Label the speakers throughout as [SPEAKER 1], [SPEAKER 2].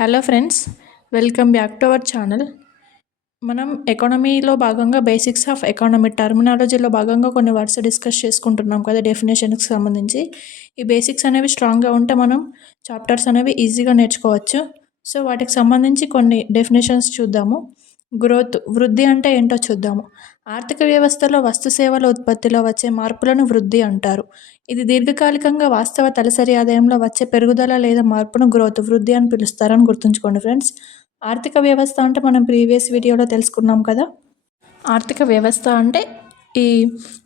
[SPEAKER 1] Hello friends welcome back to our channel మనం ఎకానమీలో భాగంగా బేసిక్స్ ఆఫ్ ఎకానమీ టర్మినాలజీలో భాగంగా కొన్ని వర్డ్స్ డిస్కస్ చేసుకుంటున్నాం కదా డెఫినేషన్కి సంబంధించి. ఈ బేసిక్స్ అనేవి స్ట్రాంగ్గా ఉంటే మనం చాప్టర్స్ అనేవి ఈజీగా నేర్చుకోవచ్చు. సో వాటికి సంబంధించి కొన్ని డెఫినేషన్స్ చూద్దాము. గ్రోత్ వృద్ధి అంటే ఏంటో చూద్దాము. ఆర్థిక వ్యవస్థలో వస్తు సేవల ఉత్పత్తిలో వచ్చే మార్పులను వృద్ధి అంటారు. ఇది దీర్ఘకాలికంగా వాస్తవ తలసరి ఆదాయంలో వచ్చే పెరుగుదల లేదా మార్పును గ్రోత్ వృద్ధి అని పిలుస్తారని గుర్తుంచుకోండి ఫ్రెండ్స్. ఆర్థిక వ్యవస్థ అంటే మనం ప్రీవియస్ వీడియోలో తెలుసుకున్నాం కదా? ఆర్థిక వ్యవస్థ అంటే ఈ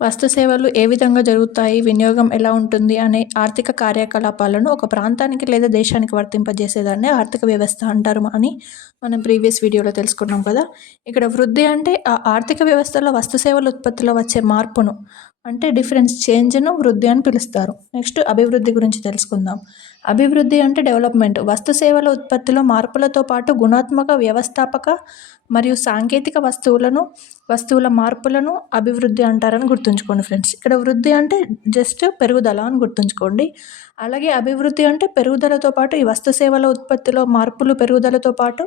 [SPEAKER 1] వస్తు సేవలు ఏ విధంగా జరుగుతాయి? వినియోగం ఎలా ఉంటుంది? అనే ఆర్థిక కార్యకలాపాలను ఒక ప్రాంతానికి లేదా దేశానికి వర్తింపజేసేదాన్ని ఆర్థిక వ్యవస్థ అంటారు అని మనం ప్రీవియస్ వీడియోలో తెలుసుకున్నాం కదా. ఇక్కడ వృద్ధి అంటే ఆ ఆర్థిక వ్యవస్థలో వస్తు సేవల ఉత్పత్తిలో వచ్చే మార్పును అంటే డిఫరెన్స్ చేంజ్ను వృద్ధి అని పిలుస్తారు. నెక్స్ట్ అభివృద్ధి గురించి తెలుసుకుందాం. అభివృద్ధి అంటే డెవలప్మెంట్. వస్తు సేవల ఉత్పత్తిలో మార్పులతో పాటు గుణాత్మక వ్యవస్థాపక మరియు సాంకేతిక వస్తువులను వస్తువుల మార్పులను అభివృద్ధి అంటారని గుర్తుంచుకోండి ఫ్రెండ్స్. ఇక్కడ వృద్ధి అంటే జస్ట్ పెరుగుదల అని గుర్తుంచుకోండి. అలాగే అభివృద్ధి అంటే పెరుగుదలతో పాటు ఈ వస్తు సేవల ఉత్పత్తిలో మార్పులు పెరుగుదలతో పాటు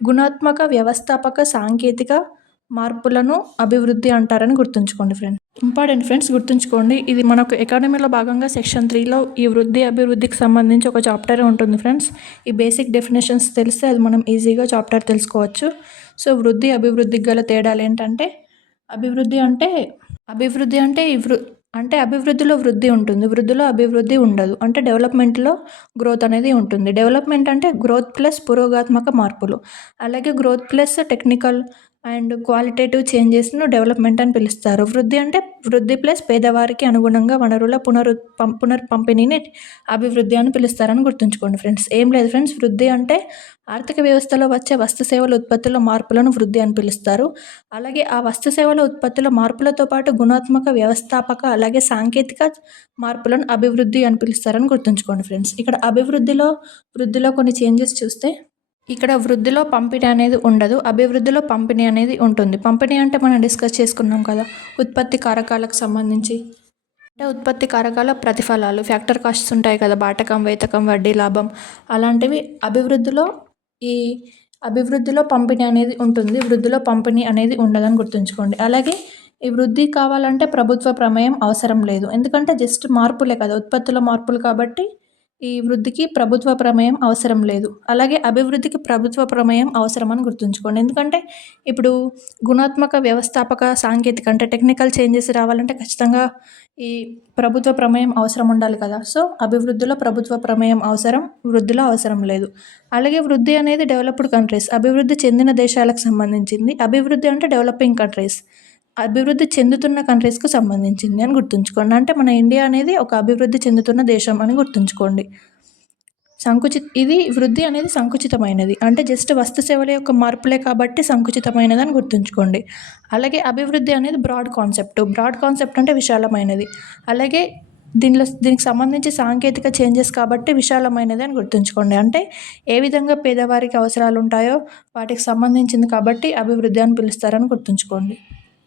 [SPEAKER 1] గుణాత్మక వ్యవస్థాపక సాంకేతిక మార్పులను అభివృద్ధి అంటారని గుర్తుంచుకోండి ఫ్రెండ్స్ ఇంపార్టెంట్ ఫ్రెండ్స్ గుర్తుంచుకోండి. ఇది మనకు ఎకానమీలో భాగంగా సెక్షన్ త్రీలో ఈ వృద్ధి అభివృద్ధికి సంబంధించి ఒక చాప్టర్ ఉంటుంది ఫ్రెండ్స్ ఈ బేసిక్ డెఫినేషన్స్ తెలిస్తే అది మనం ఈజీగా చాప్టర్ తెలుసుకోవచ్చు. సో వృద్ధి అభివృద్ధికి గల తేడాలు ఏంటంటే అభివృద్ధి అంటే అభివృద్ధి అంటే ఈ వృ అంటే అభివృద్ధిలో వృద్ధి ఉంటుంది. వృద్ధిలో అభివృద్ధి ఉండదు. అంటే డెవలప్మెంట్లో గ్రోత్ అనేది ఉంటుంది. డెవలప్మెంట్ అంటే గ్రోత్ ప్లస్ పురోగాత్మక మార్పులు. అలాగే growth plus technical and qualitative చేంజెస్ను development అని పిలుస్తారు. వృద్ధి అంటే వృద్ధి ప్లస్ పేదవారికి అనుగుణంగా వనరుల పునరు పునర్ పంపిణీని అభివృద్ధి అని పిలుస్తారని గుర్తుంచుకోండి ఫ్రెండ్స్. ఏం లేదు ఫ్రెండ్స్. వృద్ధి అంటే ఆర్థిక వ్యవస్థలో వచ్చే వస్తు సేవల ఉత్పత్తుల మార్పులను వృద్ధి అని పిలుస్తారు. అలాగే ఆ వస్తు సేవల ఉత్పత్తుల మార్పులతో పాటు గుణాత్మక వ్యవస్థాపక అలాగే సాంకేతిక మార్పులను అభివృద్ధి అని పిలుస్తారని గుర్తుంచుకోండి ఫ్రెండ్స్. ఇక్కడ అభివృద్ధిలో వృద్ధిలో కొన్ని చేంజెస్ చూస్తే ఇక్కడ వృద్ధిలో పంపిణీ అనేది ఉండదు అభివృద్ధిలో పంపిణీ అనేది ఉంటుంది. పంపిణీ అంటే మనం డిస్కస్ చేసుకున్నాం కదా ఉత్పత్తి కారకాలకు సంబంధించి. అంటే ఉత్పత్తి కారకాల ప్రతిఫలాలు ఫ్యాక్టర్ కాస్ట్స్ ఉంటాయి కదా బాటకం వేతకం వడ్డీ లాభం అలాంటివి అభివృద్ధిలో ఈ అభివృద్ధిలో పంపిణీ అనేది ఉంటుంది వృద్ధిలో పంపిణీ అనేది ఉండదని గుర్తుంచుకోండి. అలాగే ఈ వృద్ధి కావాలంటే ప్రభుత్వ ప్రమేయం అవసరం లేదు. ఎందుకంటే జస్ట్ మార్పులే కదా ఉత్పత్తిలో మార్పులు కాబట్టి ఈ వృద్ధికి ప్రభుత్వ ప్రమేయం అవసరం లేదు. అలాగే అభివృద్ధికి ప్రభుత్వ ప్రమేయం అవసరం అని గుర్తుంచుకోండి. ఎందుకంటే ఇప్పుడు గుణాత్మక వ్యవస్థాపక సాంకేతిక అంటే టెక్నికల్ చేంజెస్ రావాలంటే ఖచ్చితంగా ఈ ప్రభుత్వ ప్రమేయం అవసరం ఉండాలి కదా. సో అభివృద్ధిలో ప్రభుత్వ ప్రమేయం అవసరం వృద్ధిలో అవసరం లేదు. అలాగే వృద్ధి అనేది డెవలప్డ్ కంట్రీస్ అభివృద్ధి చెందిన దేశాలకు సంబంధించింది. అభివృద్ధి అంటే డెవలపింగ్ కంట్రీస్. అభివృద్ధి చెందుతున్న కంట్రీస్కు సంబంధించింది అని గుర్తుంచుకోండి. అంటే మన ఇండియా అనేది ఒక అభివృద్ధి చెందుతున్న దేశం అని గుర్తుంచుకోండి. సంకుచిత ఇది వృద్ధి అనేది సంకుచితమైనది. అంటే జస్ట్ వస్తు సేవల యొక్క మార్పులే కాబట్టి సంకుచితమైనది అని గుర్తుంచుకోండి. అలాగే అభివృద్ధి అనేది బ్రాడ్ కాన్సెప్ట్. బ్రాడ్ కాన్సెప్ట్ అంటే విశాలమైనది. అలాగే దీనిలో దీనికి సంబంధించి సాంకేతిక చేంజెస్ కాబట్టి విశాలమైనది అని గుర్తుంచుకోండి. అంటే ఏ విధంగా పేదవారికి అవసరాలు ఉంటాయో వాటికి సంబంధించింది కాబట్టి అభివృద్ధి అని పిలుస్తారని గుర్తుంచుకోండి.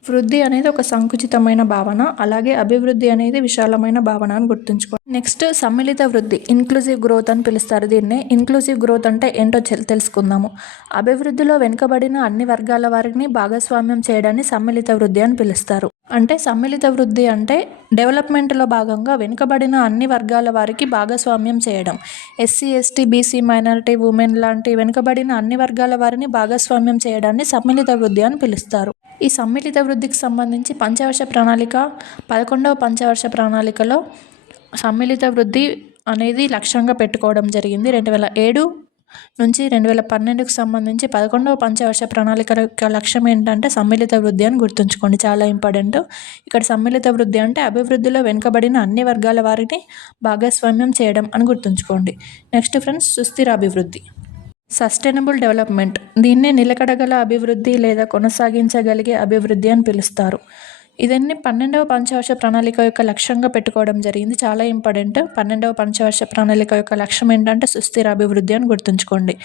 [SPEAKER 1] వృద్ధి అనేది ఒక సంకుచితమైన భావన అలాగే అభివృద్ధి అనేది విశాలమైన భావన అని గుర్తుంచుకోండి నెక్స్ట్ సమ్మిళిత వృద్ధి ఇన్క్లూజివ్ గ్రోత్ అని పిలుస్తారు దీన్ని. ఇన్క్లూజివ్ గ్రోత్ అంటే ఏంటో తెలుసుకుందాము. అభివృద్ధిలో వెనుకబడిన అన్ని వర్గాల వారిని భాగస్వామ్యం చేయడాన్ని సమ్మిళిత వృద్ధి అని పిలుస్తారు. అంటే సమ్మిళిత వృద్ధి అంటే డెవలప్మెంట్లో భాగంగా వెనుకబడిన అన్ని వర్గాల వారికి భాగస్వామ్యం చేయడం. SC ST BC minority women లాంటి వెనుకబడిన అన్ని వర్గాల వారిని భాగస్వామ్యం చేయడాన్ని సమ్మిళిత వృద్ధి అని పిలుస్తారు. ఈ సమ్మిళిత వృద్ధికి సంబంధించి పంచవర్ష ప్రణాళిక పదకొండవ పంచవర్ష ప్రణాళికలో సమ్మిళిత వృద్ధి అనేది లక్ష్యంగా పెట్టుకోవడం జరిగింది. రెండు వేల ఏడు నుంచి రెండు వేల పన్నెండుకు సంబంధించి పదకొండవ పంచవర్ష ప్రణాళిక లక్ష్యం ఏంటంటే సమ్మిళిత వృద్ధి అని గుర్తుంచుకోండి. చాలా ఇంపార్టెంట్. ఇక్కడ సమ్మిళిత వృద్ధి అంటే అభివృద్ధిలో వెనుకబడిన అన్ని వర్గాల వారిని భాగస్వామ్యం చేయడం అని గుర్తుంచుకోండి. నెక్స్ట్ ఫ్రెండ్స్ సుస్థిర అభివృద్ధి. Sustainable development. దీన్నే నిలకడగల అభివృద్ధి లేదా కొనసాగించగలిగే అభివృద్ధి అని పిలుస్తారు. ఇదన్నీ పన్నెండవ పంచవర్ష ప్రణాళిక యొక్క లక్ష్యంగా పెట్టుకోవడం జరిగింది. చాలా ఇంపార్టెంట్. పన్నెండవ పంచవర్ష ప్రణాళిక యొక్క లక్ష్యం ఏంటంటే సుస్థిర అభివృద్ధి అని గుర్తుంచుకోండి.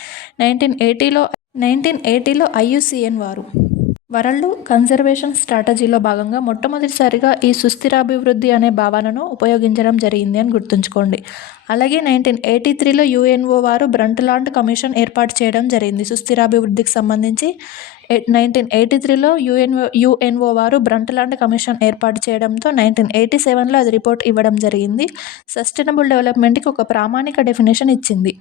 [SPEAKER 1] నైన్టీన్ ఎయిటీలో నైన్టీన్ ఎయిటీలో ఐయుసిఎన్ వారు వరల్డ్ కన్జర్వేషన్ స్ట్రాటజీలో భాగంగా మొట్టమొదటిసారిగా ఈ సుస్థిరాభివృద్ధి అనే భావనను ఉపయోగించడం జరిగింది అని గుర్తుంచుకోండి. అలాగే నైన్టీన్ ఎయిటీ త్రీలో యుఎన్ఓ వారు బ్రంట్లాండ్ కమిషన్ ఏర్పాటు చేయడం జరిగింది. సుస్థిరాభివృద్ధికి సంబంధించి నైన్టీన్ ఎయిటీ త్రీలో యుఎన్ఓ యుఎన్ఓ వారు బ్రంటలాండ్ కమిషన్ ఏర్పాటు చేయడంతో నైన్టీన్ ఎయిటీ సెవెన్లో అది రిపోర్ట్ ఇవ్వడం జరిగింది. సస్టైనబుల్ డెవలప్మెంట్కి ఒక ప్రామాణిక డెఫినేషన్ ఇచ్చింది.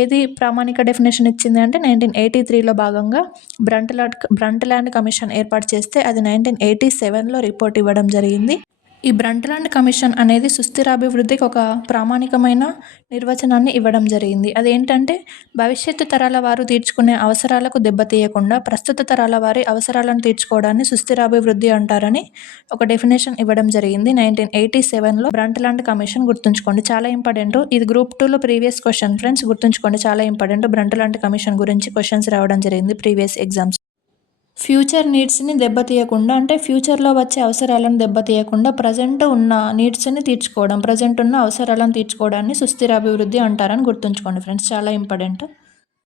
[SPEAKER 1] ఏది ప్రామాణిక డెఫినేషన్ ఇచ్చింది అంటే నైన్టీన్ ఎయిటీ త్రీలో భాగంగా బ్రంటలాండ్ బ్రంటలాండ్ కమిషన్ ఏర్పాటు చేస్తే అది నైన్టీన్ ఎయిటీ సెవెన్లో రిపోర్ట్ ఇవ్వడం జరిగింది. ఈ బ్రంటలాండ్ కమిషన్ అనేది సుస్థిర అభివృద్ధికి ఒక ప్రామాణికమైన నిర్వచనాన్ని ఇవ్వడం జరిగింది. అదేంటంటే భవిష్యత్తు తరాల వారు తీర్చుకునే అవసరాలకు దెబ్బతీయకుండా ప్రస్తుత తరాల వారి అవసరాలను తీర్చుకోవడాన్ని సుస్థిరాభివృద్ధి అంటారని ఒక డెఫినేషన్ ఇవ్వడం జరిగింది. నైన్టీన్ ఎయిటీ సెవెన్లో బ్రంటలాండ్ కమిషన్ గుర్తుంచుకోండి. చాలా ఇంపార్టెంట్. ఇది గ్రూప్ టూలో ప్రీవియస్ క్వశ్చన్ ఫ్రెండ్స్ గుర్తుంచుకోండి. చాలా ఇంపార్టెంట్ బ్రంటలాండ్ కమిషన్ గురించి క్వశ్చన్స్ రావడం జరిగింది ప్రీవియస్ ఎగ్జామ్స్. ఫ్యూచర్ నీడ్స్ని దెబ్బతీయకుండా అంటే ఫ్యూచర్లో వచ్చే అవసరాలను దెబ్బతీయకుండా ప్రజెంట్ ఉన్న నీడ్స్ని తీర్చుకోవడం ప్రజెంట్ ఉన్న అవసరాలను తీర్చుకోవడాన్ని సుస్థిర అభివృద్ధి అంటారని గుర్తుంచుకోండి ఫ్రెండ్స్. చాలా ఇంపార్టెంట్.